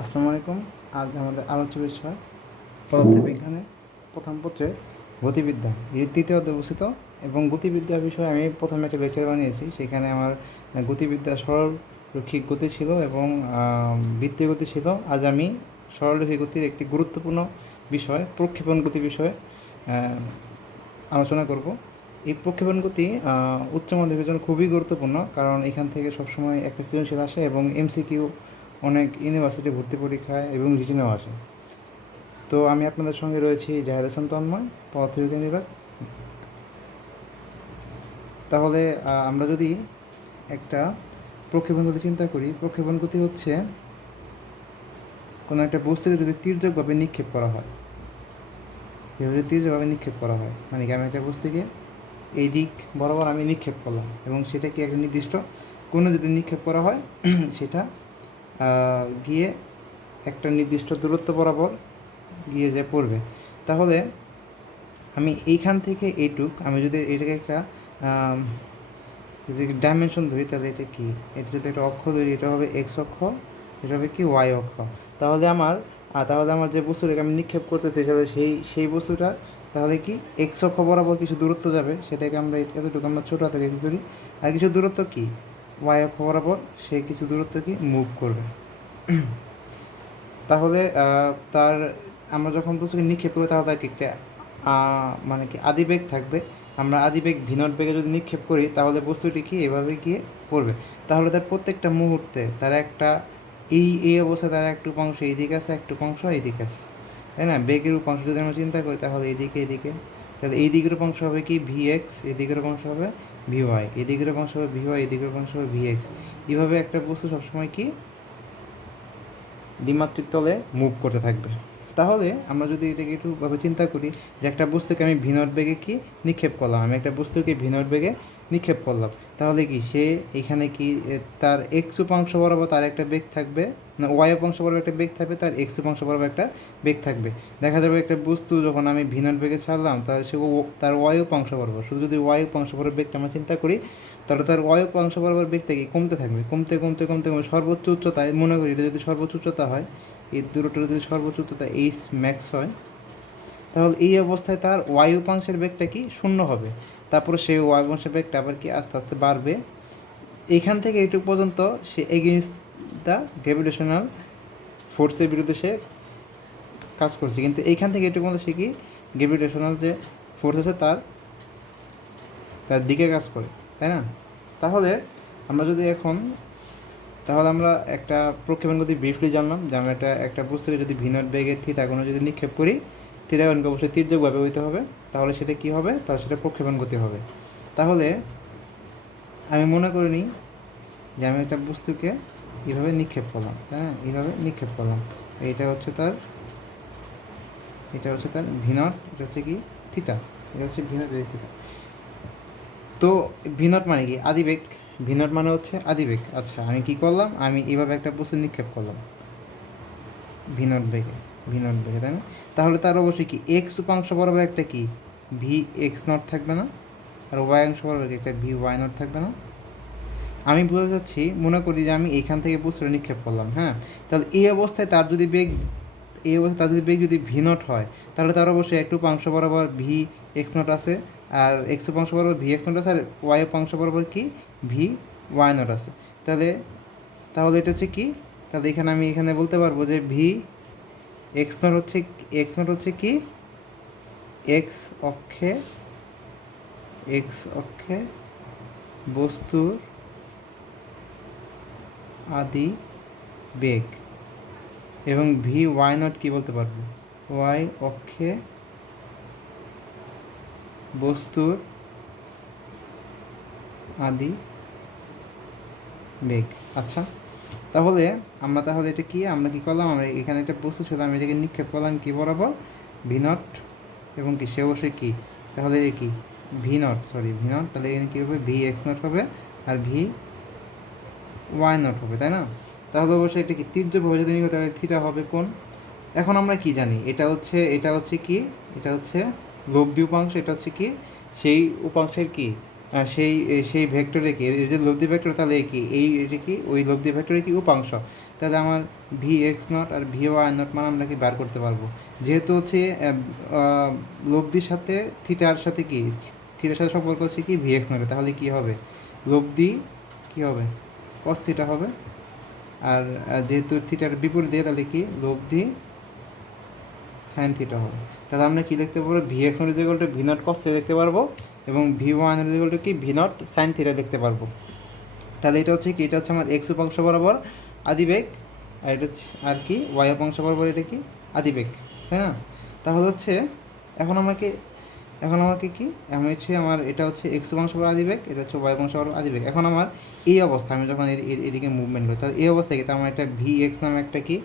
আসসালামু আলাইকুম। আজ আমাদের আলোচ্য বিষয় পদার্থবিজ্ঞানে প্রথম পত্রে গতিবিদ্যা এর তৃতীয় অধ্যায় অবস্থিত। এবং গতিবিদ্যা বিষয়ে আমি প্রথমে একটা লেকচার বানিয়েছি। সেখানে আমার গতিবিদ্যা সরলরৈখিক গতি ছিল এবং বৃত্তীয় গতি ছিল। আজ আমি সরলরৈখিক গতির একটি গুরুত্বপূর্ণ বিষয় প্রক্ষেপণ গতি বিষয়ে আলোচনা করব। এই প্রক্ষেপণ গতি উচ্চ মাধ্যমিকের জন্য খুবই গুরুত্বপূর্ণ, কারণ এখান থেকে সবসময় একটা সৃজনশীল আসে এবং এমসিকিউ অনেক ইউনিভার্সিটি ভর্তি পরীক্ষায় এবং রিটেনেও আসে। তো আমি আপনাদের সঙ্গে রয়েছি জাহেদ হাসান তন্ময়, পদার্থবিজ্ঞান বিভাগ। তাহলে আমরা যদি একটা প্রক্ষেপণ গতি চিন্তা করি, প্রক্ষেপণ গতি হচ্ছে কোনো একটা বস্তুকে যদি তির্যকভাবে নিক্ষেপ করা হয়, এভাবে তির্যকভাবে নিক্ষেপ করা হয়, মানে কি আমি একটা বস্তুকে এই দিক বরাবর আমি নিক্ষেপ করলাম এবং সেটাকে একটা নির্দিষ্ট কোনো যদি নিক্ষেপ করা হয় সেটা গিয়ে একটা নির্দিষ্ট দূরত্ব বরাবর গিয়ে যে পড়বে। তাহলে আমি এইখান থেকে এইটুক আমি যদি এটাকে একটা যদি ডাইমেনশন ধরি, তাহলে এটা কি, এটা যদি একটা অক্ষ ধরি, এটা হবে এক্স অক্ষ, এটা হবে কি ওয়াই অক্ষ। তাহলে আমার যে বস্তুটাকে আমি নিক্ষেপ করতেছি সাথে সেই বস্তুটা তাহলে কি এক্স অক্ষ বরাবর কিছু দূরত্ব যাবে, সেটাকে আমরা এতটুকু আমরা ছোটো হাতে এক্স ধরি, আর কিছু দূরত্ব কি ওয়াই অক্ষ বরাবর সে কিছু দূরত্ব কি মুভ করবে। তাহলে তার আমরা যখন বস্তুকে নিক্ষেপ করবো তাহলে তার একটা মানে কি আদিবেগ থাকবে। আমরা আদিবেগ ভিনট বেগে যদি নিক্ষেপ করি তাহলে বস্তুটি কি এভাবে গিয়ে পড়বে। তাহলে তার প্রত্যেকটা মুহূর্তে তার একটা এই অবস্থায় তার একটু অংশ এইদিকে আছে, একটু অংশ এইদিকে আছে, তাই না? বেগের উপাংশ যদি আমরা চিন্তা করি তাহলে এদিকে তাহলে এই দিকের উপাংশ হবে কি ভি এক্স, এদিকের উপাংশ হবে ভি ওয়াই, এদিকের উপাংশ হবে ভি ওয়াই, এদিকের উপাংশ হবে ভি এক্স। এইভাবে একটা বস্তু সবসময় কি দ্বিমাত্রিক তলে মুভ করতে থাকবে। তাহলে আমরা যদি এটাকে একটুভাবে চিন্তা করি যে একটা বস্তুকে আমি ভিনট বেগে কি নিক্ষেপ করলাম, আমি একটা বস্তুকে ভিনট বেগে নিক্ষেপ করলাম, তাহলে কি সে এখানে কি তার এক্স উপাংশ বরাবর তার একটা বেগ থাকবে, না ওয়াই উপাংশ বরাবর একটা বেগ থাকবে, তার এক্স উপাংশ বরাবর একটা বেগ থাকবে। দেখা যাবে একটা বস্তু যখন আমি ভিনট বেগে ছাড়লাম তাহলে সে তার ওয়াই উপাংশ বরাবর, শুধু যদি ওয়াই উপাংশ বরাবর বেগটা আমরা চিন্তা করি, তাহলে তার ওয়াই উপাংশ বরাবর বেগটা কি কমতে থাকবে, কমতে সর্বোচ্চ উচ্চতায়, মনে করি এটা যদি সর্বোচ্চ উচ্চতা হয়, এই দূরত্বটা যদি সর্বোচ্চ উচ্চতা এইচ ম্যাক্স হয়, তাহলে এই অবস্থায় তার ওয়াই উপাংশের বেগটা কি শূন্য হবে। তারপরে সেই ওয়াই উপাংশের বেগটা আবার কি আস্তে আস্তে বাড়বে। এইখান থেকে এইটুকু পর্যন্ত সে এগেইনস্ট দ্য গ্র্যাভিটেশনাল ফোর্সের বিরুদ্ধে সে কাজ করছে, কিন্তু এইখান থেকে এইটুকু পর্যন্ত সে কি গ্র্যাভিটেশনাল যে ফোর্স আছে তার দিকে কাজ করে, তাই না? তাহলে আমরা যদি তাহলে আমরা একটা প্রক্ষেপণ গতি ব্রিফলি জানলাম যে আমরা একটা বস্তুকে যদি ভিনট বেগে থিটা কোনো যদি নিক্ষেপ করি, থিটা কোণকে অবশ্যই তির্যকভাবে হইতে হবে, তাহলে সেটা কী হবে, তাহলে সেটা প্রক্ষেপণ গতি হবে। তাহলে আমি মনে করে নিই যে আমি একটা বস্তুকে এইভাবে নিক্ষেপ করলাম, হ্যাঁ, এইভাবে নিক্ষেপ করলাম, এটা হচ্ছে তার ভিনট, এটা হচ্ছে কি থিটা, এটা হচ্ছে ভিনট থিটা। তো ভিনট মানে কি আদিবেগ, ভিনট মানে হচ্ছে আদিবেগ। আচ্ছা, আমি কি করলাম, আমি এইভাবে একটা বস্তু নিক্ষেপ করলাম ভিনট বেগে, তাই না? তাহলে তার অবশ্যই কি এক্স উপাংশ বরাবর একটা কি ভি এক্স নট থাকবে না, আর ওয়াই অংশ বরাবর একটা ভি ওয়াই নট থাকবে না। আমি বুঝতে চাচ্ছি, মনে করি যে আমি এইখান থেকে বস্তুটা নিক্ষেপ করলাম, হ্যাঁ, তাহলে এই অবস্থায় তার যদি বেগ যদি ভি নট হয়, তাহলে তার অবশ্যই একটু উপাংশ বরাবর ভি এক্স নট আছে, আর এক্স উপাংশ বরাবর ভি এক্স নট আছে, আর ওয়াই উপাংশ বরাবর কি ভি ওয়াই নট আছে। তাহলে এটা হচ্ছে কি, তাহলে এখানে বলতে পারবো যে ভি এক্স নট হচ্ছে কি এক্স অক্ষে বস্তুর আদি বেগ, এবং ভি ওয়াই নট কী বলতে পারবো, ওয়াই অক্ষে বস্তুর আদি বেগ। আচ্ছা, তাহলে এটা কি, আমরা কী করলাম, আমরা এখানে একটা বস্তু ছিল, আমি এটাকে নিক্ষেপ করলাম কি বরাবর ভি নট, এবং কি সে অবশ্যই কী, তাহলে কি ভি নট, তাহলে এখানে কী হবে, ভি এক্স নট হবে আর ভি ওয়াই নট হবে, তাই না? তাহলে অবশ্যই এটা কি তির্যকভাবে যদি নিই তাহলে থিটা হবে কোণ। এখন আমরা কি জানি, এটা হচ্ছে লব্ধি উপাংশ, এটা হচ্ছে কি সেই উপাংশের কি সেই ভেক্টরে কি, এই যে লব্ধি ভেক্টর, তাহলে কি এটা কি ওই লব্ধি ভেক্টরের কি উপাংশ। তাহলে আমার ভি এক্স নট আর ভি ওয়াই নট মান আমরা কি বার করতে পারবো। যেহেতু হচ্ছে লব্ধির সাথে থিটার সাথে কি, থিটার সাথে সম্পর্ক হচ্ছে কি ভি এক্স নটে, তাহলে কি হবে লব্ধি কী হবে কস থিটা হবে। আর যেহেতু থিটার বিপরীত দিয়ে তাহলে কি লব্ধি সাইন থিটা হবে। তাহলে আমরা কী দেখতে পারবো V x not equal to v not cos theta দেখতে পারবো এবং ভি ওয়ান ইকুয়াল টু কি ভি নট সাইন থিটা দেখতে পারবো। তাহলে এটা হচ্ছে কি, এটা হচ্ছে আমার এক্স উপাংশ বরাবর আদিবেগ, আর এটা হচ্ছে আর কি ওয়াই উপাংশ বরাবর এটা কি আদিবেগ, তাই না। তাহলে হচ্ছে এখন আমাকে কি আমি হচ্ছে আমার এটা হচ্ছে এক্স উপাংশ বরাবর আদিবেগ, এটা হচ্ছে ওয়াই উপাংশ বরাবর আদিবেগ। এখন আমার এই অবস্থা আমি যখন এদিকে মুভমেন্ট করি, তাহলে এই অবস্থায় কি তার আমার একটা ভি এক্স নামে একটা কি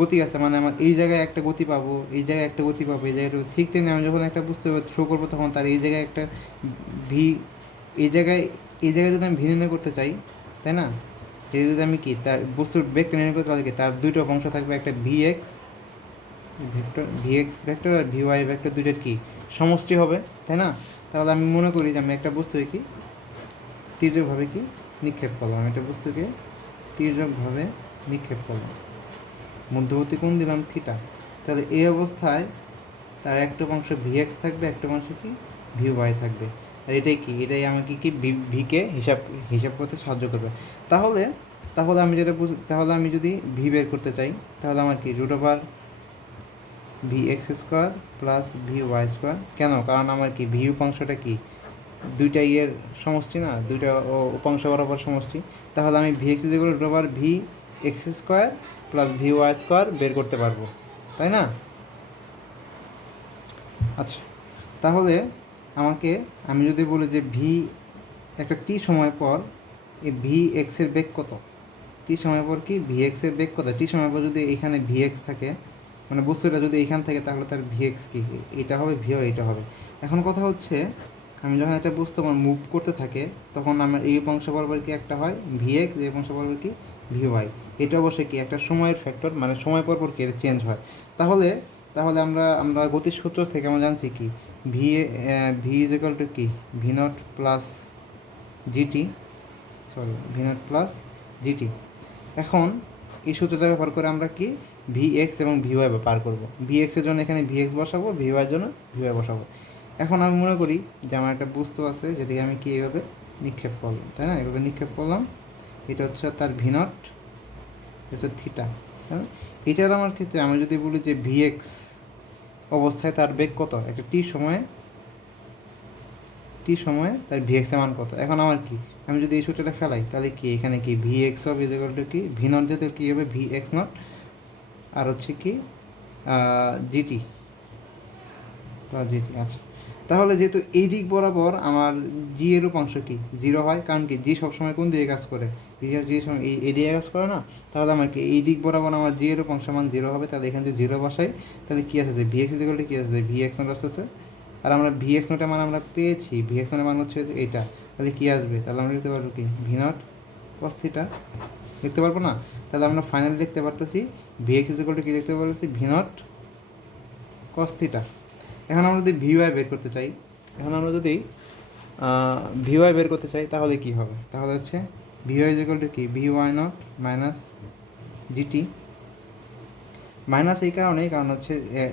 গতি আছে, মানে আমার এই জায়গায় একটা গতি পাবো, এই জায়গায় একটা গতি পাবো, এই জায়গায় ঠিক তেমনি আমি যখন একটা বুঝতে থ্রো করবো তখন তার এই জায়গায় একটা ভি, এই জায়গায় যদি আমি ভি নির্ণয় করতে চাই, তাই না, এই যদি আমি কি তার বস্তুর বেগটা নির্ণয় করতে তাহলে কি তার দুইটা অংশ থাকবে, একটা ভি এক্স ভেক্টর আর ভি ওয়াই ভেক্টর, দুইটার কি সমষ্টি হবে, তাই না। তাহলে আমি মনে করি যে আমি একটা বস্তুকে কি তির্যকভাবে কি নিক্ষেপ করলাম, আমি একটা বস্তুকে তির্যকভাবে নিক্ষেপ করলাম, মধ্যবর্তী কোণ দিলাম থিটা। তাহলে এই অবস্থায় তার একটা অংশ ভি এক্স থাকবে, একটা অংশ কি ভি ওয়াই থাকবে। আর এটাই কি, এটাই আমাকে কি ভিকে হিসাব করতে সাহায্য করবে। তাহলে তাহলে আমি যেটা তাহলে আমি যদি ভি বের করতে চাই, তাহলে আমার কি root over V X square plus V Y square, কেন, কারণ আমার কি ভি উপাংশটা কি দুইটা ইয়ের সমষ্টি না, দুইটা উপাংশ বরাবর সমষ্টি। তাহলে আমি V X equal root over V X square plus V Y square বের করতে পারবো, তাই না। আচ্ছা, তাহলে আমি যদি বলি যে ভি একটা টি সময় পর এই ভি এক্সের বেগ কত, টি সময় পর কি ভি এক্সের বেগ কত, টি সময় পর যদি এখানে ভি এক্স থাকে, মানে বস্তুটা যদি এইখান থাকে তাহলে তার ভি এক্স কি এটা হবে, ভিও এটা হবে। এখন কথা হচ্ছে আমি যখন একটা বস্তু আমার মুভ করতে থাকে তখন আমার এই উপাংশ বরাবর কি একটা হয় ভি এক্স, এই উপাংশ বরাবর কি ভি ওয়াই, এটা অবশ্যই কি একটা সময়ের ফ্যাক্টর, মানে সময় পর পর কি এটা চেঞ্জ হয়। তাহলে তাহলে আমরা গতির সূত্র থেকে আমরা জানছি কি ভি ইজ ইকুয়াল টু কি V naught plus GT, V naught plus GT. এখন এই সূত্রটা ব্যবহার করে আমরা কি ভি এক্স এবং ভি ওয়াই পার করবো। ভি এক্সের জন্য এখানে ভি এক্স বসাবো, ভি ওয়াইয়ের জন্য ভি ওয়াই বসাবো। এখন আমি মনে করি যে আমার একটা বস্তু আছে যেটাকে আমি কি এইভাবে নিক্ষেপ করলাম, তাই না, এইভাবে নিক্ষেপ করলাম, এটা হচ্ছে তার ভি নট, হচ্ছে থিটা, তাই না। এটার আমার ক্ষেত্রে আমি যদি বলি যে ভি এক্স অবস্থায় তার বেগ কত, একটা টি সময়ে তার ভি এক্সের মান কত। এখন আমার কি আমি যদি এই সূত্রটা ফেলাই তাহলে কি এখানে কি V x of is equal to কি ভি নট, যেহেতু কী হবে ভি এক্স নট আর হচ্ছে কি জিটি জিটি। আচ্ছা, তাহলে যেহেতু এই দিক বরাবর আমার জি এর উপাংশ কি জিরো হয়, কারণ কি জি সবসময় কোন দিকে কাজ করে, জি সময় এই দিকে কাজ করে না। তাহলে আমার কি এই দিক বরাবর আমার জি এর উপাংশ মান জিরো হবে। তাহলে এখানে যদি জিরো বসাই তাহলে কী আসছে ভি এক্স ইকুয়াল টু কী আসছে ভি এক্স নট আসতেছে, আর আমরা ভি এক্স নটের মান আমরা পেয়েছি, ভি এক্স নটের মান হচ্ছে এইটা। তাহলে কী আসবে, তাহলে আমরা লিখতে পারবো কি ভি নট কস থিটা, লিখতে পারবো না। তাহলে আমরা ফাইনালি লিখতে পারতেছি ভি এক্স ইকুয়াল টু কী লিখতে পারতেছি ভি নট কস থিটা। এখন আমরা যদি ভি ওয়াই বের করতে চাই, তাহলে কি হবে, তাহলে হচ্ছে ভি ওয়াই ইকুয়াল টু কি V Y not minus GT, minus এই কারণ হচ্ছে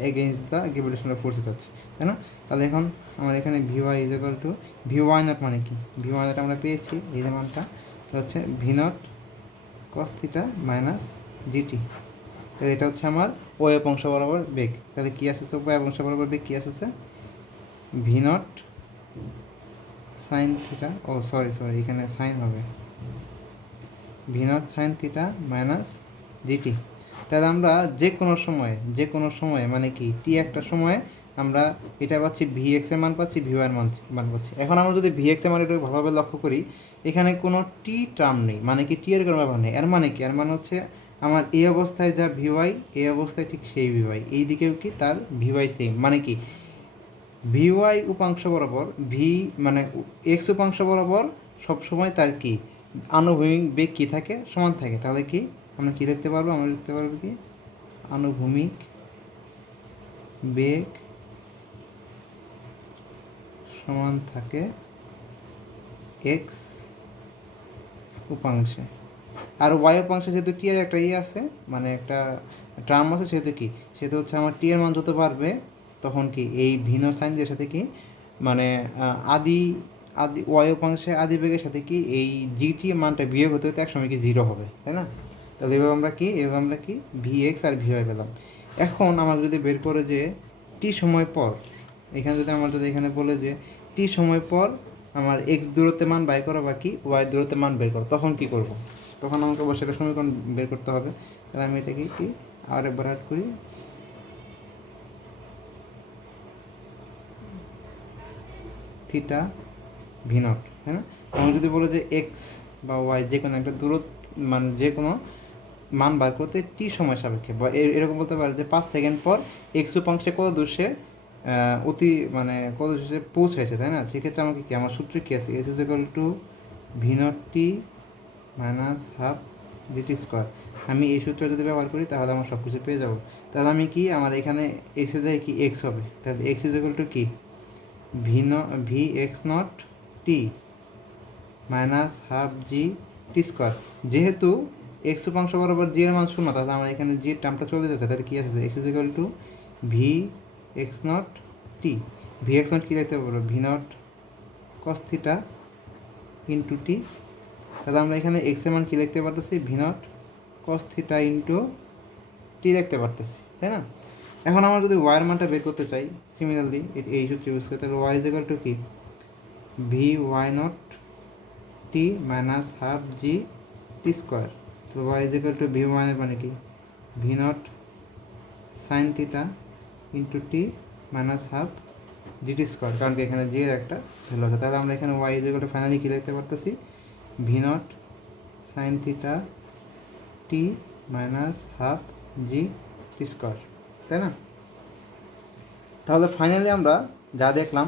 এগেইনস্ট দ্য গ্র্যাভিটেশনাল ফোর্সেস আছে, তাই না। তাহলে এখন আমার এখানে V Y is equal to V Y not মানে কি, ভি ওয়াই নট আমরা পেয়েছি এই যে মানটা, তো হচ্ছে v not cos theta minus GT. তাহলে এটা হচ্ছে আমার ওয়ে অংশ বরাবর বেগ। তাহলে কী আসছে ওয়ে অংশ বরাবর বেগ কী আসছে V naught sine theta, sorry এখানে সাইন হবে, v not sine theta minus GT. তাহলে আমরা যে কোনো সময়ে মানে কি টি একটা সময়ে আমরা এটা পাচ্ছি ভি এক্সের মান পাচ্ছি, ভি ওয়াইয়ের মান পাচ্ছি। এখন আমরা যদি ভি এক্সের মান এটা ভালোভাবে লক্ষ্য করি, এখানে কোনো টি টার্ম নেই, মানে কি টি এর কোনো ব্যাপার নেই। এর মানে কি, এর মানে হচ্ছে আমার এই অবস্থায় যা ভি ওয়াই, এই অবস্থায় ঠিক সেই ভি ওয়াই, এই দিকেও কি তার ভি ওয়াই সেম, মানে কি ভি ওয়াই উপাংশ বরাবর ভি মানে এক্স উপাংশ বরাবর সবসময় তার কি আনুভূমিক বেগ কী থাকে সমান থাকে। তাহলে কি আমরা কী দেখতে পারবো, আমরা দেখতে পারবো কি আনুভূমিক বেগ সমান থাকে এক্স উপাংশে, আর ওয়াই অক্ষাংশে যেহেতু টি এর একটা আছে, মানে একটা টার্ম আছে, সেহেতু হচ্ছে আমার টি এর মান যত বাড়বে তখন কি এই ভিন্ন সাইন দিয়ে সাথে কি মানে আদি আদি ওয়াই অক্ষাংশে আদি বেগের সাথে কি এই জিটি মানটা বিয়োগ হতে হতে একসময় কি জিরো হবে, তাই না? তাহলে এভাবে আমরা কি ভি এক্স আর ভি ওয়াই পেলাম। এখন আমার যদি বের করে যে টি সময় পর, আমার যদি এখানে বলে যে টি সময় পর আমার এক্স দূরত্বের মান বাই করো বা কি ওয়াই দূরত্বের মান বের করো, তখন কি করব? তখন আমাকে অবশ্যই একটা সমীকরণ বের করতে হবে। তাহলে আমি এটাকে কি আর একবার অ্যাড করি, থিটা ভি নট, হ্যাঁ না? আমি যদি বলো যে এক্স বা ওয়াই যে কোনো একটা দূরত্ব মানে যে কোনো মান বার করতে টি সময় সাপেক্ষে, বা এরকম বলতে পারে যে 5 সেকেন্ড পর এক্স উপাংশে কত দূর সে কত দূর সে পৌঁছেছে, তাই না? সেক্ষেত্রে আমাকে কি আমার সূত্র কী আছে, S is equal to v naught T minus half g t square. আমি এই সূত্র যদি ব্যবহার করি তাহলে আমার সব কিছু পেয়ে যাবো। তাহলে আমি কি আমার এখানে এসে যায় কি এক্স হবে, তাহলে এক্স ইজ ইকুয়াল টু কি ভি এক্স নট টি মাইনাস হাফ জি টি স্কোয়ার। যেহেতু এক্স উপাংশ বরাবর জি এর মান শূন্য, তাহলে আমার এখানে জি এর টার্মটা চলে যাচ্ছে, তাহলে কী আছে x is equal to v x nought t. V x nought কী লিখতে পারবো, v not cos theta into t. তাহলে আমরা এখানে এক্স এর মান কী লিখতে পারতেছি, v not cos theta into t লিখতে পারতেছি, তাই না? এখন আমরা যদি ওয়াইয়ের মানটা বের করতে চাই সিমিলারলি এই সূত্র ইউজ করে, তাহলে ওয়াই ইজ ইকুয়াল টু কি V why not T minus half G T square. তো y is equal to v ওয়ানের মানে কি V naught sine theta into t minus half g t square, কারণ কি এখানে জি এর একটা ভ্যালু আছে। তাহলে আমরা এখানে y is equal to finally কী লিখতে পারতেছি, v not sine theta t minus half G T square, তাই না? তাহলে ফাইনালি আমরা যা দেখলাম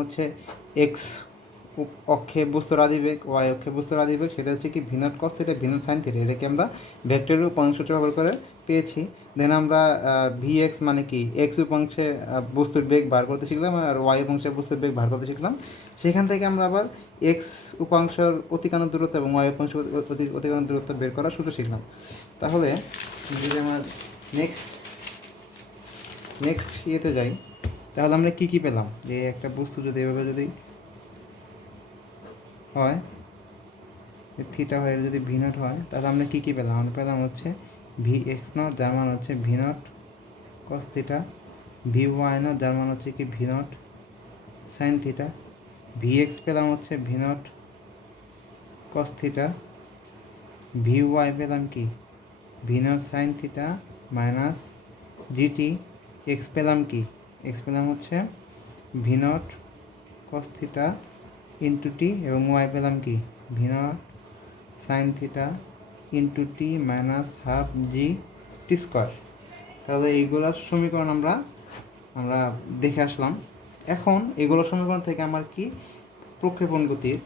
হচ্ছে এক্স অক্ষে বস্তুর আদিবেগ, ওয়াই অক্ষে বস্তুর আদিবেগ, সেটা হচ্ছে কি ভিনট কস থিটা ভিনট সাইন থিটা, এটাকে আমরা ভেক্টরের উপাংশটা ব্যবহার করে পেয়েছি। দেন আমরা ভি এক্স মানে কি এক্স উপাংশে বস্তুর বেগ বার করতে শিখলাম, আর ওয়াই উপাংশে বস্তুর বেগ বার করতে শিখলাম। সেখান থেকে আমরা আবার এক্স উপাংশের অতিক্রান্ত দূরত্ব এবং ওয়াই উপাংশ অতিক্রান্ত দূরত্ব বের করার সূত্র শিখলাম। তাহলে যদি আমার নেক্সট ইয়েতে যাই, তাহলে আমরা কী কী পেলাম, যে একটা বস্তু যদি এভাবে যদি হয় থিটা হয় যদি ভি নট হয়, তাহলে আমরা কী কী পেলাম, আমরা পেলাম হচ্ছে ভি এক্স নট যার মান হচ্ছে v not cos theta, v Y nought যার মান হচ্ছে কি V naught sine theta, v x পেলাম হচ্ছে v not cos theta, v y পেলাম কি V naught sine theta minus g t, x পেলাম কি এক্স পেলাম হচ্ছে v not cos theta into t, এবং ওয়াই পেলাম কি V naught sine theta into t minus half জি টি স্কোয়ার। তাহলে এইগুলোর সমীকরণ আমরা দেখে আসলাম। এখন এগুলোর সমীকরণ থেকে আমার কি প্রক্ষেপণ গতির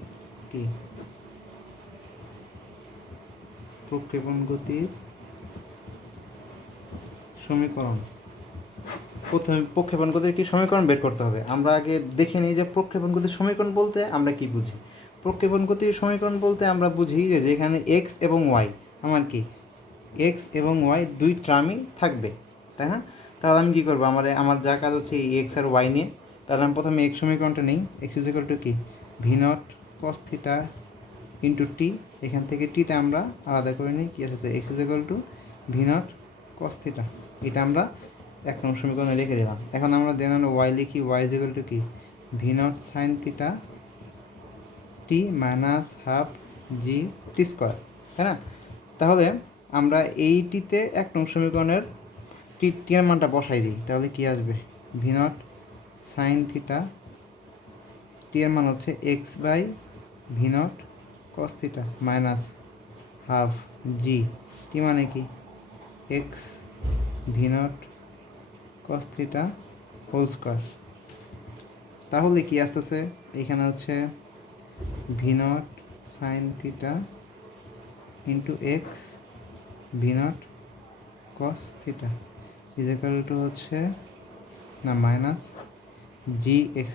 সমীকরণ, প্রথমে প্রক্ষেপণ গতির কি সমীকরণ বের করতে হবে। আমরা আগে দেখে নিই যে প্রক্ষেপণ গতির সমীকরণ বলতে আমরা কি বুঝি। প্রক্ষেপণ গতির সমীকরণ বলতে আমরা বুঝি যে যেখানে এক্স এবং ওয়াই আমার কি এক্স এবং ওয়াই দুই টার্মই থাকবে, তাই না? তাহলে আমি কী করবো, আমার যা কাজ হচ্ছে এই এক্স আর ওয়াই নিয়ে। তাহলে আমি প্রথমে এক্স সমীকরণটা নিই, এক্স ইজ ইকুয়াল টু কি V naught cos theta into t, এখান থেকে টিটা আমরা আলাদা করে নিই, কী আছে x is equal to v not cos theta, এটা আমরা এক নম্বর সমীকরণে রেখে দিলাম। এখন আমরা দেন ওয়াই লিখি, ওয়াই ইজ ইকুয়াল টু কি V naught sine theta t minus half জি টি স্কোয়ার, তাই না? তাহলে আমরা এইটিতে এক নম্বর সমীকরণের টি এর মানটা বসাই দিই, তাহলে কি আসবে v not sine theta t এর মান হচ্ছে x by v not cos theta minus half G t মানে কি x v not cos theta whole square. তাহলে কি আসতেছে এখানে হচ্ছে v not sine theta into x v not cos theta is equal to হচ্ছে না minus g x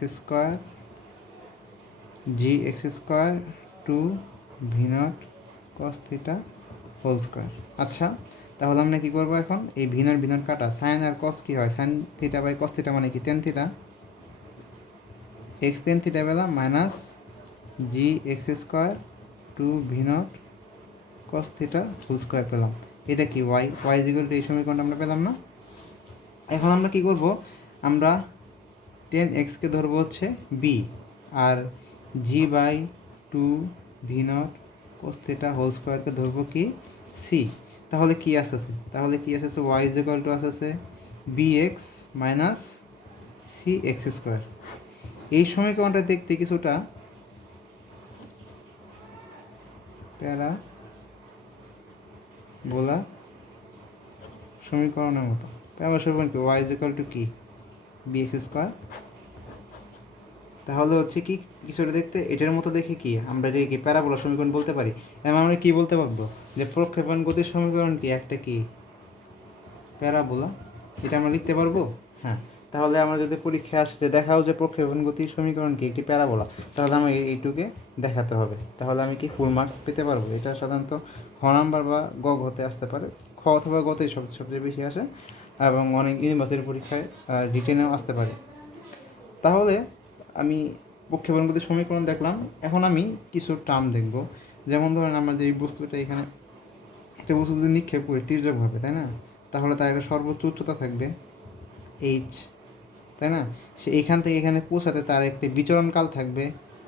square two v not cos theta whole square. আচ্ছা, তাহলে আমরা কী করবো এখন? এই ভিনর ভিনর কাটা, সাইন আর কস কী হয়? Sine theta by cos theta মানে কি? Tan theta, x tan theta পেলাম minus g x square two v nought cos theta whole square পেলাম। এটা কি ওয়াই? ওয়াই ইজিক্যাল টু এই সমীকরণটা আমরা পেলাম না? এখন আমরা কি করব? আমরা টেন এক্সকে ধরবো হচ্ছে বি, আর g by two v nought cos theta whole স্কোয়ারকে ধরবো কি সি। তাহলে কি আসছে? ওয়াই ইজিক্যাল টু আসছে B x minus C x square. এই সমীকরণটা দেখতে কিছুটা প্যারা বলা সমীকরণের মতো। প্যারা সমীকরণ কি? ওয়াই ইজিক্যাল টু কি বি এক্স স্কোয়ার। তাহলে হচ্ছে কি কিছুটা দেখতে এটার মতো দেখে কি আমরা এটাকে কি প্যারাবোলা সমীকরণ বলতে পারি। এবং আমরা কি বলতে পারবো যে প্রক্ষেপণ গতির সমীকরণ কি একটা কি প্যারাবোলা, এটা আমরা লিখতে পারবো। হ্যাঁ, তাহলে আমরা যদি পরীক্ষায় আসতে দেখাও যে প্রক্ষেপণ গতির সমীকরণ কি একটি প্যারাবোলা, তাহলে আমার এইটুকে দেখাতে হবে। তাহলে আমি কি ফুল মার্কস পেতে পারবো। এটা সাধারণত খ নাম্বার বা গ ঘতে আসতে পারে, খ অথবা গতেই সবচেয়ে বেশি আসে, এবং অনেক ইউনিভার্সিটির পরীক্ষায় রিটেনেও আসতে পারে। তাহলে আমি প্রক্ষেপণ গতির সমীকরণ দেখলাম। এখন আমি কিছু টার্ম দেখব। যেমন ধরেন আমরা যে এই বস্তুটা এখানে একটা বস্তু যদি নিক্ষেপ করি তির্যকভাবে, তাই না? তাহলে তার একটা সর্বোচ্চ উচ্চতা থাকবে এইচ, তাই না? সে এইখান থেকে এখানে পৌঁছাতে তার একটি বিচরণকাল থাকবে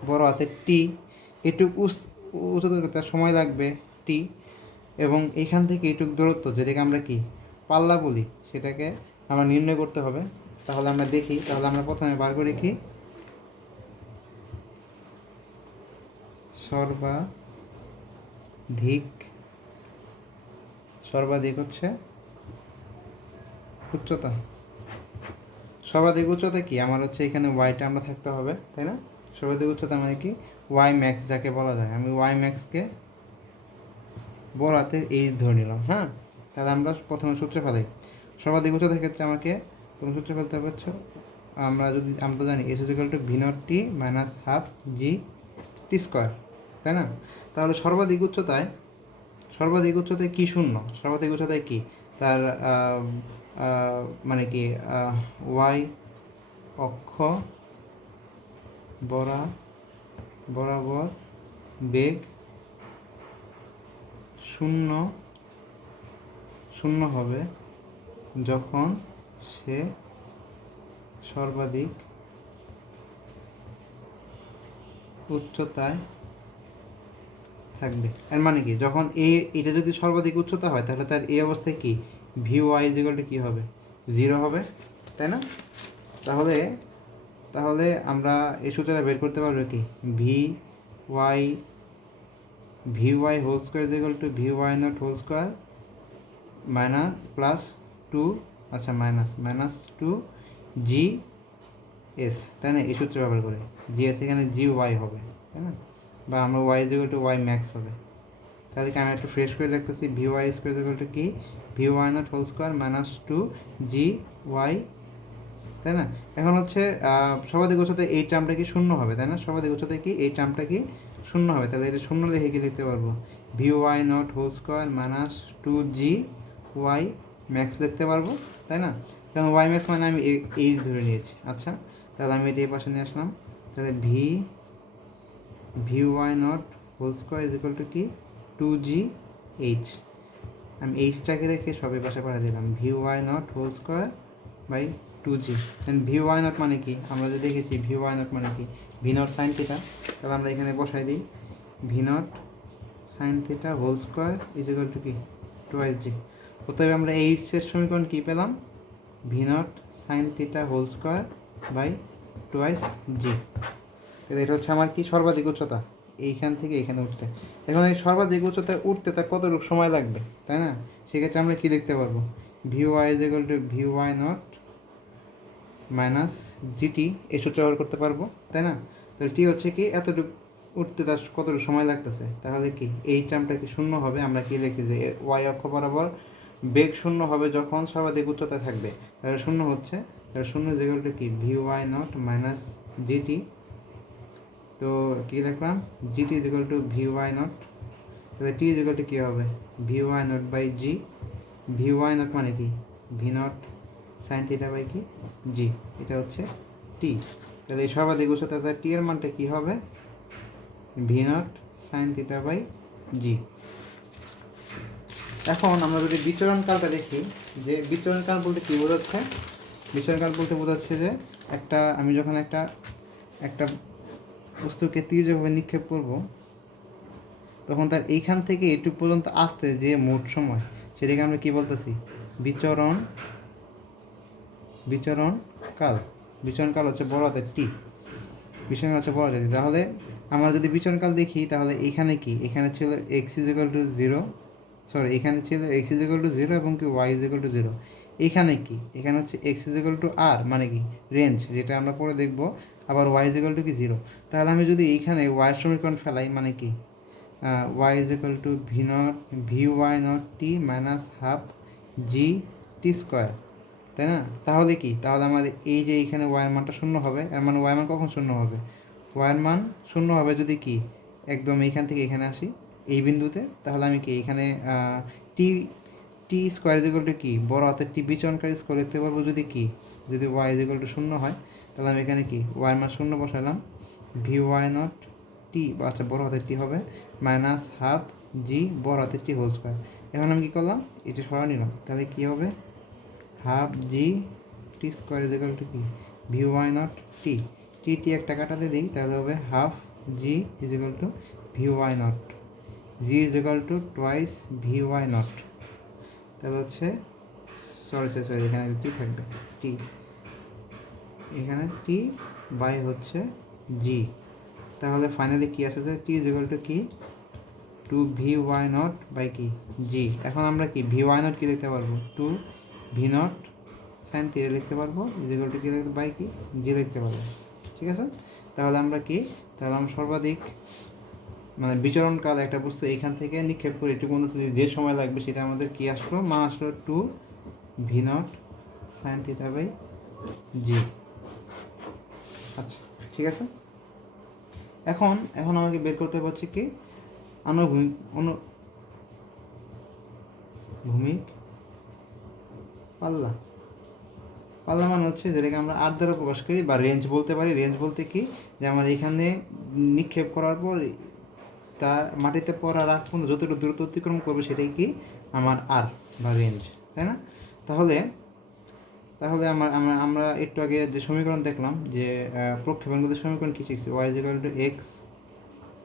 বড় হাতের টি। এটুকু উচ্চতা করতে তার সময় লাগবে টি। এবং এইখান থেকে এইটুকু দূরত্ব, যেটাকে আমরা কি পাল্লা বলি, সেটাকে আমরা নির্ণয় করতে হবে। তাহলে আমরা দেখি, তাহলে আমরা প্রথমে বার করি কি সর্বাধিক হচ্ছে উচ্চতা। সর্বাধিক উচ্চতা কি আমার হচ্ছে এখানে ওয়াইটা আমরা থাকতে হবে, তাই না? সর্বাধিক উচ্চতা মানে কি ওয়াই ম্যাক্স যাকে বলা যায়। আমি ওয়াই ম্যাক্সকে বড় হাতে এইচ ধরে নিলাম। হ্যাঁ, তাহলে আমরা প্রথমে সূত্রে ফেলাই সর্বাধিক উচ্চতার ক্ষেত্রে আমাকে প্রথম সূত্রে ফেলতে হবে হচ্ছে আমরা তো জানি S equal to v naught T minus half G T square, তাই না? তাহলে সর্বাধিক উচ্চতায় কি শূন্য? সর্বাধিক উচ্চতায় কি তার মানে কি ওয়াই অক্ষ বরাবর বেগ শূন্য হবে যখন সে সর্বাধিক উচ্চতায় থাকবে। এর মানে কি যখন এটা যদি সর্বাধিক উচ্চতা হয় তাহলে তার এই অবস্থায় কি ভি ওয়াই ইজিক্যাল টু কী হবে? 0 হবে, তাই না? তাহলে আমরা এই সূত্রটা বের করতে পারবো কি V Y whole square is equal to V why not whole square minus plus two, আচ্ছা মাইনাস টু জি এস, তাই না? এই সূত্র ব্যবহার করে জি এস এখানে জি ওয়াই হবে, তাই না? বা আমরা y is equal to y max হবে। তাহলে কি আমি একটু ফ্রেশ করে লিখতেছি v Y square is equal to কি V why not whole square minus two G y, তাই না? এখন হচ্ছে সর্বাধিক উচ্চতায় এই টার্মটা কি শূন্য হবে, তাই না? সর্বাধিক উচ্চতায় কি এই টার্মটা কি শূন্য হবে। তাহলে এটা শূন্য লিখে কি লিখতে পারবো V why not whole square minus two G Y max লিখতে পারবো, তাই না? কারণ ওয়াই ম্যাক্স মানে আমি এইচ ধরে নিয়েছি। আচ্ছা, তাহলে আমি এটা এই পাশে নিয়ে আসলাম। তাহলে V why not whole square is equal to কি টু জি এইচ। আমি এইচটাকে রেখে সব এই পাশে পাঠিয়ে দিলাম V why not whole square by two G. V Y not মানে কি আমরা যে দেখেছি ভি ওয়াই নট মানে কি ভি নট সাইন থিটা। তাহলে আমরা এখানে বসাই দিই v not sine theta whole square is equal to কি টুয়াইস জি। অতএব আমরা এইচের সমীকরণ কী পেলাম v not sine theta whole square by twice g. এটা হচ্ছে আমার কি সর্বাধিক উচ্চতা এইখান থেকে এইখানে উঠতে। এখন এই সর্বাধিক উচ্চতায় উঠতে তার কতটুকু সময় লাগবে, তাই না? সেক্ষেত্রে আমরা কী দেখতে পারবো V Y is equal to V Y not minus GT এই সূত্র ব্যবহার করতে পারবো, তাই না? তাহলে টি হচ্ছে কি এতটুকু উঠতে তার কতটুকু সময় লাগতেছে। তাহলে কি এই টার্মটা কি শূন্য হবে? আমরা কি লিখছি যে ওয়াই অক্ষ বরাবর বেগ শূন্য হবে যখন সর্বাধিক উচ্চতায় থাকবে। তাহলে শূন্য হচ্ছে, তাহলে শূন্য ইজ ইকুয়াল টু কি V Y not minus GT. তো কী লিখলাম GT is equal to V Y not তাহলে টি ইজিক্যাল টু কী হবে V Y not by G, V Y not মানে কি V naught sine theta by কি জি, এটা হচ্ছে টি। তাহলে এই সর্বাধিক উচ্চতা টি এর মানটা কী হবে v not sine theta by g. এখন আমরা যদি বিচরণকালটা দেখি, যে বিচরণকাল বলতে কী বোঝাচ্ছে, বিচরণকাল বলতে বোঝাচ্ছে যে আমি যখন একটা বস্তুকে তীর যেভাবে নিক্ষেপ করব, তখন তার এইখান থেকে এটুকু পর্যন্ত আসতে যে মোট সময়, সেটাকে আমরা কী বলতেছি বিচরণকাল। বিচরণকাল হচ্ছে বড় হাতের টি, বিচরণকাল হচ্ছে বড় হাতের টি। তাহলে আমরা যদি বিচরণকাল দেখি, তাহলে এখানে কি, এখানে ছিল এক্স ইজিক্যাল টু জিরো, এখানে ছিল এক্স ইজিক্যাল টু জিরো এবং কি ওয়াই ইজিক্যাল টু জিরো। এখানে কি, এখানে হচ্ছে এক্স ইজিক্যাল টু আর মানে কি রেঞ্জ, যেটা আমরা পরে দেখব, আবার ওয়াই ইজিক্যাল টু কি জিরো। তাহলে আমি যদি এইখানে ওয়াই সমীকরণ ফেলাই, মানে কি Y is equal to V why not T minus half G T square, তাই না? তাহলে কি, তাহলে আমার এই যে এইখানে ওয়াইয়ের মানটা শূন্য হবে, এর মানে ওয়াই মান কখন শূন্য হবে, ওয়াইয়ের মান শূন্য হবে যদি কি একদম এইখান থেকে এখানে আসি এই বিন্দুতে। তাহলে আমি কি এখানে টি টি স্কোয়ার ইজিক্যাল টু কি বড় হাতের টি বিচরণকারী স্কোয়ার লিখতে পারবো যদি ওয়াই ইজিক্যাল টু শূন্য হয়। তাহলে আমি এখানে কি ওয়াইয়ের মান শূন্য বসালাম, ভি ওয়াই নট টি আচ্ছা বড় হাতের টি হবে মাইনাস হাফ জি বড় হাতের টি হোল স্কোয়ার। এখন আমি কী করলাম, এটা সরা নিলাম, তাহলে কী হবে half G T square is equal to কি V why not T, T একটা কাটাতে দিই, তাহলে হবে half G is equal to V Y not, G is equal to twice V Y not. তাহলে হচ্ছে সরি এখানে টি থাকবে, টি এখানে টি বাই হচ্ছে জি। তাহলে ফাইনালি কী আসে যে টি ইজিক্যাল টু কি two V Y not by কি জি। এখন আমরা কি ভি ওয়াই নট কী লিখতে পারবো, two v not sine theta লিখতে পারবো, ইজিক্যাল টু কী লিখতে বাই কি জি লিখতে পারবো। ঠিক আছে, তাহলে আমরা সর্বাধিক মানে বিচরণকাল একটা বস্তু এইখান থেকে নিক্ষেপ করে এটুকু যে সময় লাগবে সেটা আমাদের কি আসলো, মান আসলো two v not sine theta by g. আচ্ছা ঠিক আছে, এখন আমাকে বের করতে পারছি কি অনুভূমিক পাল্লা। পাল্লা মানে হচ্ছে যেটাকে আমরা আর দ্বারা প্রকাশ করি বা রেঞ্জ বলতে পারি। রেঞ্জ বলতে কি, যে আমার এখানে নিক্ষেপ করার পর তা মাটিতে পড়ার আগ পর্যন্ত যতটুকু দূরত্ব অতিক্রম করবে সেটাই কি আমার আর বা রেঞ্জ, তাই না? তাহলে আমরা একটু আগে যে সমীকরণ দেখলাম, যে প্রক্ষেপণগত সমীকরণ কী শিখছি, y is equal to x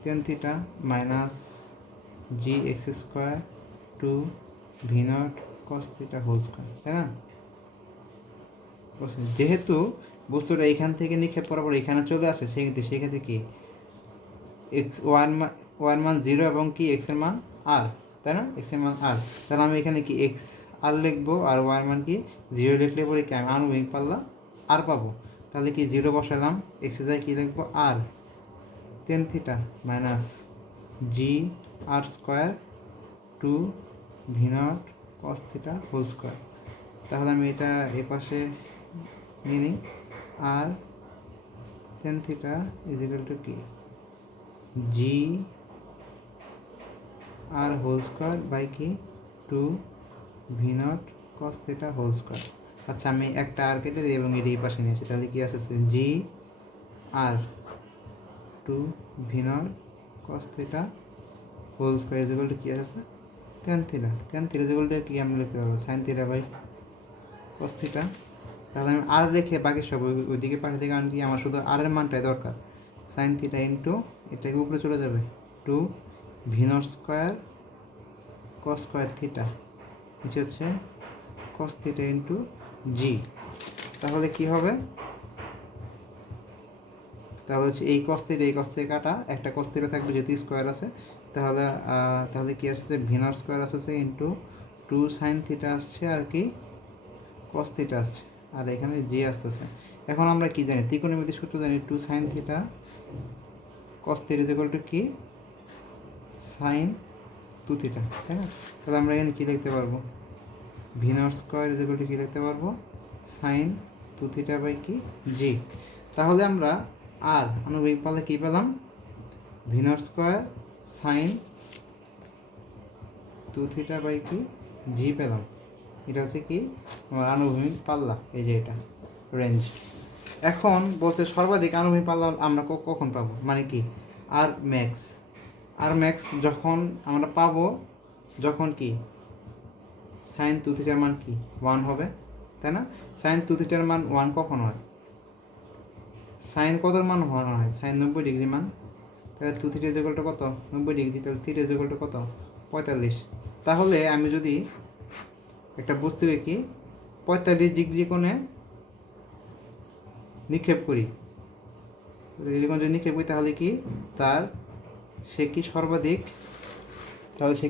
tan theta minus g x square two v not cos theta whole square, তাই না? যেহেতু বস্তুটা এখান থেকে নিক্ষেপ করার পর এখানে চলে আসে, সেক্ষেত্রে কি এক্স ওয়ার মান জিরো এবং কি এক্সের মান আর, তাই না? এক্সের মান আর, তাহলে আমি এখানে কি এক্স আর লিখবো, আর ওয়ার মান কি জিরো লিখলে পরে কি আমি আনুভূমিক পাল্লা আর পাবো। তাহলে কি জিরো বসালাম, এক্সে যায় কি লিখবো R tan theta minus g R square two v not cos theta whole square. তাহলে আমি এটা এ পাশে নিয়ে নিই, R tan theta is equal to কি g R whole square by কি two v not cos theta whole square. আচ্ছা আমি একটা আর কেটে দিই এবং এটি এই পাশে নিয়ে আসি, তাহলে কি আসছে g R two v not cos theta whole square is equal to কী আসছে টেন থিটা ইজিক্যাল টু কি আমরা লিখতে পারবো sine theta by cos theta. তাহলে আমি আর রেখে বাকি সব ওইদিকে পাশে থেকে আনকি আমার শুধু আর এর মানটাই দরকার, সাইন থিটা ইন্টু এটাকে উপরে চলে যাবে two v not square cos square theta, নিচে হচ্ছে কস থিটা ইন্টু জি। তাহলে কি হবে, তাহলে হচ্ছে এই কস থেকে কাটা একটা কস থিটা থাকবে যেহেতু স্কোয়ার আছে, তাহলে কি আসছে ভি নট স্কোয়ার আসছে ইন্টু টু সাইন থিটা আসছে আর কি কস থিটা আসছে, আর এখানে জি আসতেছে। এখন আমরা কি জানি, ত্রিকোণমিতির সূত্র জানি, two sine theta cos theta equal to কি সাইন টু থিটা, তাই না? তাহলে আমরা এখানে কী লিখতে পারবো, v not square equal to কী লিখতে পারবো সাইন টু থিটা বাই কি জি। তাহলে আমরা আর আনুভূমিক পাল্লা কী পেলাম, v not square sign two theta by কি জি পেলাম। এটা হচ্ছে কি আমার আনুভূমিক পাল্লা, এই যে এটা রেঞ্জ। এখন বলতে সর্বাধিক আনুভূমিক পাল্লা আমরা কখন পাবো, মানে কি আর ম্যাক্স যখন আমরা পাবো যখন কি সাইন টু থিটার মান কি 1 হবে, তাই না? সাইন টু থিটার মান 1 কখন হয়? সাইন কতর মান হয়? সাইন 90 ডিগ্রি মান। তাহলে টু থিটা ইকুয়ালটা কত? 90 ডিগ্রি। তাহলে থিটা ইকুয়ালটা কত? 45। তাহলে আমি যদি একটা বস্তুকে কি 45 ডিগ্রি কোণে নিক্ষেপ করি, যদি নিক্ষেপ করি তাহলে কি সে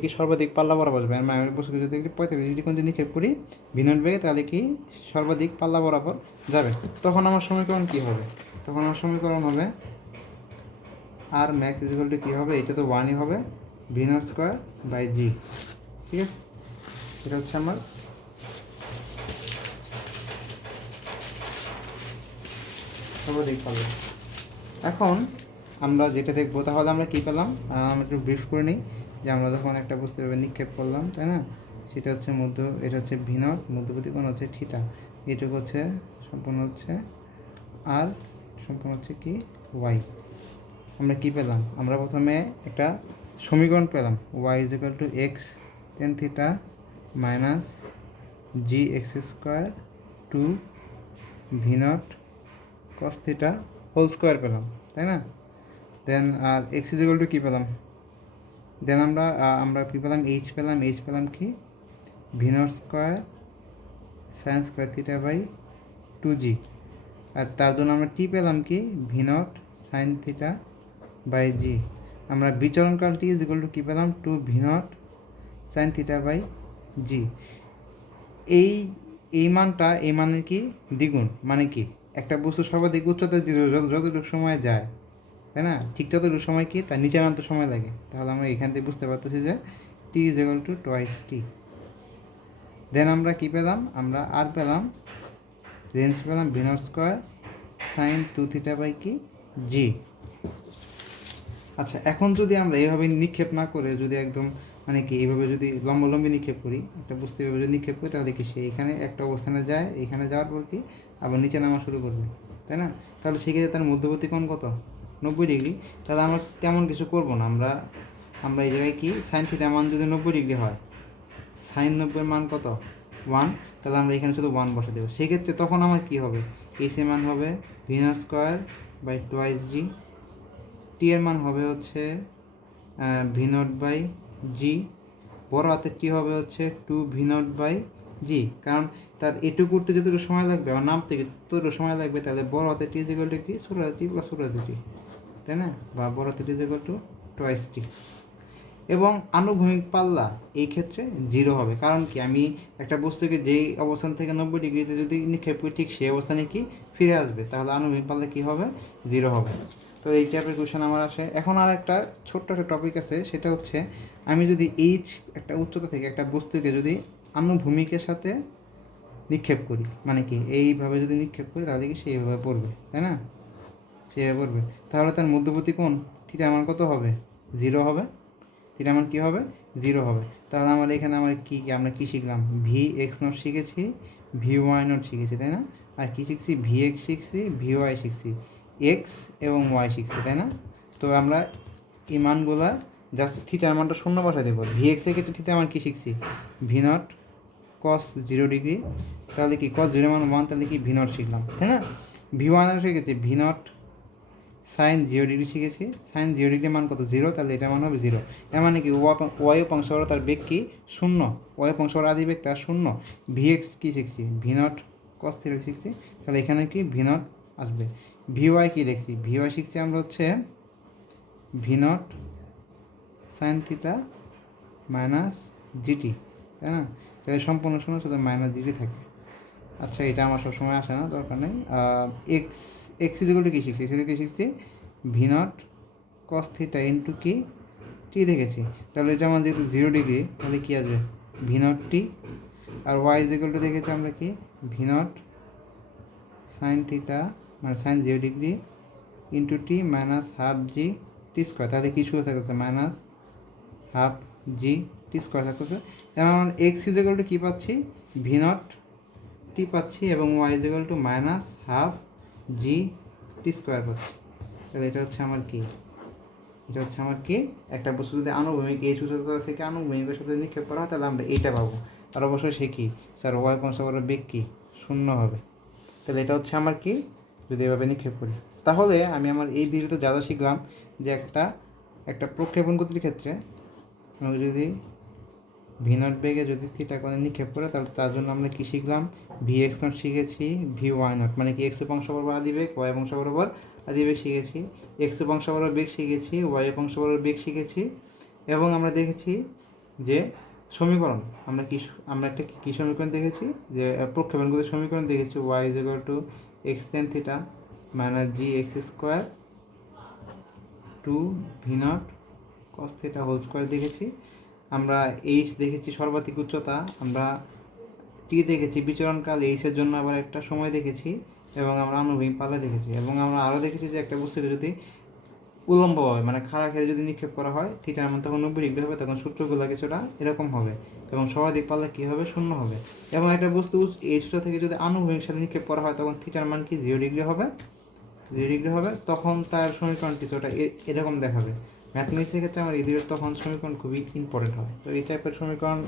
কি সর্বাধিক পাল্লা বরাবর যাবে। আমি বস্তুকে যদি 45 ডিগ্রি কোণ যদি নিক্ষেপ করি বিনট বেগে, তাহলে কি সর্বাধিক পাল্লা বরাবর যাবে। তখন আমার সমীকরণ কি হবে? তখন আমার সমীকরণ হবে আর ম্যাক্স ইকুয়াল টু কী হবে? এটা তো 1ই হবে, ভি নট স্কোয়ার বাই জি। ঠিক আছে, এটা হচ্ছে আমার সর্বাধিক পাল্লা। এখন আমরা যেটা দেখবো, তাহলে আমরা কী পেলাম আমরা একটু ব্রিফ করে নিই। যে আমরা যখন একটা বস্তু নিক্ষেপ করলাম, তাই না, সেটা হচ্ছে এটা হচ্ছে ভি নট, মধ্যবর্তী কোণ হচ্ছে থিটা, এটুকু হচ্ছে সম্পূর্ণ হচ্ছে আর সম্পূর্ণ হচ্ছে কি ওয়াই। আমরা কি পেলাম? আমরা প্রথমে একটা সমীকরণ পেলাম, y is equal to x tan theta minus g x square two v not cos theta whole square পেলাম, তাই না? দেন আর এক্স ইজ ইকুয়াল টু কী পেলাম? দেন আমরা কী পেলাম? এইচ পেলাম কি V naught square sine square theta by two g. আর তার জন্য আমরা টি পেলাম কি V naught sine theta by g. আমরা বিচরণকাল টি ইজ ইকুয়াল টু কী পেলাম? Two v not sine theta by g. এই মানের কি দ্বিগুণ, মানে কি একটা বস্তু সর্বাধিক উচ্চতা যতটুকু সময় যায়, তাই না, ঠিক ততটুকু সময় কি তার নিচে নামতে সময় লাগে। তাহলে আমরা এখান থেকে বুঝতে পারতেছি যে টি ইজ ইকুয়াল টু টোয়াইস টি। দেন আমরা কি পেলাম? আমরা আর পেলাম রেঞ্জ পেলাম v not square sign two theta by কি জি। আচ্ছা, এখন যদি আমরা এইভাবে নিক্ষেপ না করে যদি একদম মানে কি এইভাবে যদি লম্বলম্বী নিক্ষেপ করি, একটা বস্তু এইভাবে যদি নিক্ষেপ করি, তাহলে কি সে এখানে একটা অবস্থানে যায়, এখানে যাওয়ার পর কি আবার নিচে নামা শুরু করবে, তাই না? তাহলে সেক্ষেত্রে তার মধ্যবর্তী কোণ কত? 90 ডিগ্রি। তাহলে আমরা তেমন কিছু করবো না, আমরা এই জায়গায় কি সাইন থিটার মান যদি 90 ডিগ্রি হয়, সাইন 90 মান কত? 1। তাহলে আমরা এখানে শুধু 1 বসে দেবো। সেক্ষেত্রে তখন আমার কি হবে? এইচ এর মান হবে v not square by twice g, T এর মান হবে হচ্ছে ভি নট বাই জি, বড় হাতের টি হবে হচ্ছে টু ভি নট বাই জি। কারণ তার এটুকু করতে যতটুকু সময় লাগবে আমার নাম থেকে ততটুকু সময় লাগবে, তাহলে বড় হাতের টি ইজ ইকুয়াল টু কি ছোটো হাতের টি প্লাস ছোটো হাতের টি, তাই না? বা বড় হাতের টি ইজ ইকুয়াল টু টোয়াইস টি। এবং আনুভূমিক পাল্লা এই ক্ষেত্রে 0 হবে। কারণ কি আমি একটা বস্তুকে যেই অবস্থান থেকে 90 ডিগ্রিতে যদি নিক্ষেপ করি ঠিক সেই অবস্থানে কি ফিরে আসবে, তাহলে আনুভূমিক পাল্লা কী হবে? 0 হবে। তো এই টাইপের কোয়েশ্চেন আমার আসে। এখন আর একটা ছোট্ট একটা টপিক আছে, সেটা হচ্ছে আমি যদি একটা উচ্চতা থেকে একটা বস্তুকে যদি আনুভূমিকের সাথে নিক্ষেপ করি, মানে কি এইভাবে যদি নিক্ষেপ করি তাহলে কি সেইভাবে পড়বে, তাই না? সেইভাবে পড়বে। তাহলে তার মধ্যবর্তী কোণ থিটা মান কত হবে? 0 হবে। থিটা মান কী হবে? 0 হবে। তাহলে আমরা কি শিখলাম? ভি এক্স নট শিখেছি, ভি ওয়াই নট শিখেছি, তাই না? আর কি শিখছি? ভি এক্স শিখছি, ভি ওয়াই শিখছি, এক্স এবং ওয়াই শিখছি, তাই না? তো আমরা এই মানগুলা জাস্ট থিটার মানটা শূন্য বসাই দেবো। ভি এক্সের ক্ষেত্রে থিটা মান কী শিখছি? ভি নট কস 0 ডিগ্রি। তাহলে কি কস 0 মান 1, তাহলে কি ভি নট শিখলাম, তাই না? ভি ওয়াই নট শিখেছি ভি নট সাইন 0 ডিগ্রি শিখেছি, সাইন 0 ডিগ্রি মান কত? 0। তাহলে এটা মান হবে 0। এর মানে কি ওয়াই উপাংশ বড় তার বেগ কি 0, ওয়াই উপাংশ বড় আদি বেগ তার 0। ভি এক্স কী শিখছি? ভি নট কস থিটা শিখছি, তাহলে এখানে কি ভি নট আসবে। ভি ওয়াই কী দেখছি? ভি ওয়াই শিখছি আমরা হচ্ছে v not sine theta minus GT, তাই না? তাহলে সম্পূর্ণ শূন্য শুধু মাইনাস জিটি থাকে। আচ্ছা, এটা আমার সবসময় আসে না, দরকার নেই। এক্স ইজ ইকুয়াল টু কী শিখছি? সেটা কী শিখছি? V naught cos theta into কি টি দেখেছি। তাহলে এটা আমার যেহেতু 0 ডিগ্রি, তাহলে কী আসবে? V naught t. আর ওয়াই ইজ ইকুয়াল টু দেখেছি আমরা কি ভি নট সাইন থিটা মানে sine 0 degree into t minus half জি টি স্কোয়ার। তাহলে কী শুরু থাকছে? মাইনাস হাফ জি টি স্কোয়ার থাকতেছে। যেমন এক্স ইজ ইকুয়াল টু কী পাচ্ছি, ভি নট টি পাচ্ছি, এবং y is equal to minus half G T square পাচ্ছি। তাহলে এটা হচ্ছে আমার কি, এটা হচ্ছে আমার কি, একটা বস্তু যদি আনুভূমিক এই সূচকতা থেকে আনুভূমিকের সাথে নিক্ষেপ করা হয় তাহলে আমরা এইটা পাবো। আর অবশ্যই সে কি স্যার ওয়াই কনস্টাবলের বেগ কি শূন্য হবে। তাহলে এটা হচ্ছে আমার কি, যদি এভাবে নিক্ষেপ করি। তাহলে আমি আমার এই ভিডিওতে যা যা শিখলাম যে একটা প্রক্ষেপণ গতির ক্ষেত্রে আমি যদি ভি নট বেগে যদি থিটা কোণে নিক্ষেপ করে তাহলে তার জন্য আমরা কী শিখলাম, ভি এক্স নট শিখেছি, ভি ওয়াই নট মানে কি এক্স উপাংশ বরাবর আদিবেগ, ওয়াই উপাংশ বরাবর আদিবেগ শিখেছি, এক্স উপাংশ বরাবর বেগ শিখেছি, ওয়াই উপাংশ বরাবর বেগ শিখেছি। এবং আমরা দেখেছি যে সমীকরণ আমরা একটা কী সমীকরণ দেখেছি, যে প্রক্ষেপণ গতির সমীকরণ দেখেছি, y is equal to x tan theta minus g x square two v not cos theta whole square দেখেছি। আমরা এইচ দেখেছি সর্বাধিক উচ্চতা, আমরা টি দেখেছি বিচরণকাল, এইচের জন্য আবার একটা সময় দেখেছি, এবং আমরা আণবিক পাল্লা দেখেছি। এবং আমরা আরও দেখেছি যে একটা বস্তুকে যদি উলম্বভাবে মানে খাড়া খেলে যদি নিক্ষেপ করা হয় থিটার মান তখন 90 ডিগ্রি হবে, তখন সূত্রগুলো কিছুটা এরকম হবে, এবং সর্বাধিক পাল্লা কী হবে, শূন্য হবে। এবং একটা বস্তু এই সূত্র থেকে যদি আনুভূমিক সাথে নিক্ষেপ করা হয় তখন থিটার মান কি 0 ডিগ্রি হবে, 0 ডিগ্রি হবে, তখন তার সমীকরণ কিছুটা এরকম দেখাবে। ম্যাথমেটিক্সের ক্ষেত্রে আমার এদের তখন সমীকরণ খুবই ইম্পর্টেন্ট হয়। তো এই টাইপের সমীকরণ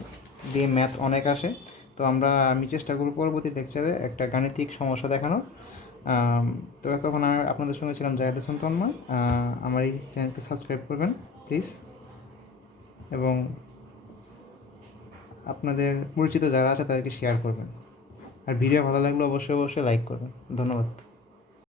দিয়ে ম্যাথ অনেক আসে। তো আমি চেষ্টা করব পরবর্তী লেকচারে একটা গাণিতিক সমস্যা দেখানোর। তো তখন আপনাদের সঙ্গে ছিলাম জাহেদ হাসান তন্ময়। আমার এই চ্যানেলকে সাবস্ক্রাইব করবেন প্লিজ, এবং আপনাদের পরিচিত যারা আছে তাদেরকে শেয়ার করবেন। আর ভিডিও ভালো লাগলে অবশ্যই লাইক করবেন। ধন্যবাদ।